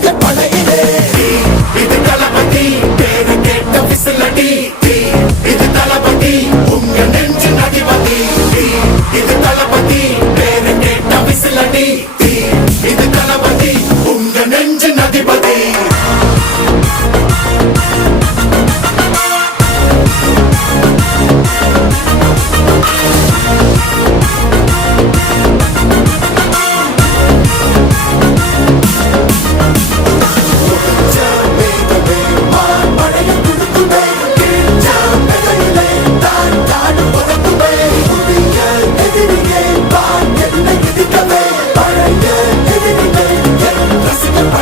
இது படையிலே இது தளபதி பேரு கேட்ட விசிலடி இது தளபதி உங்க நெஞ்சு அதிபதி இது தளபதி பேரு கேட்ட விசிலடி இது தளபதி உங்க நெஞ்சு அதிபதி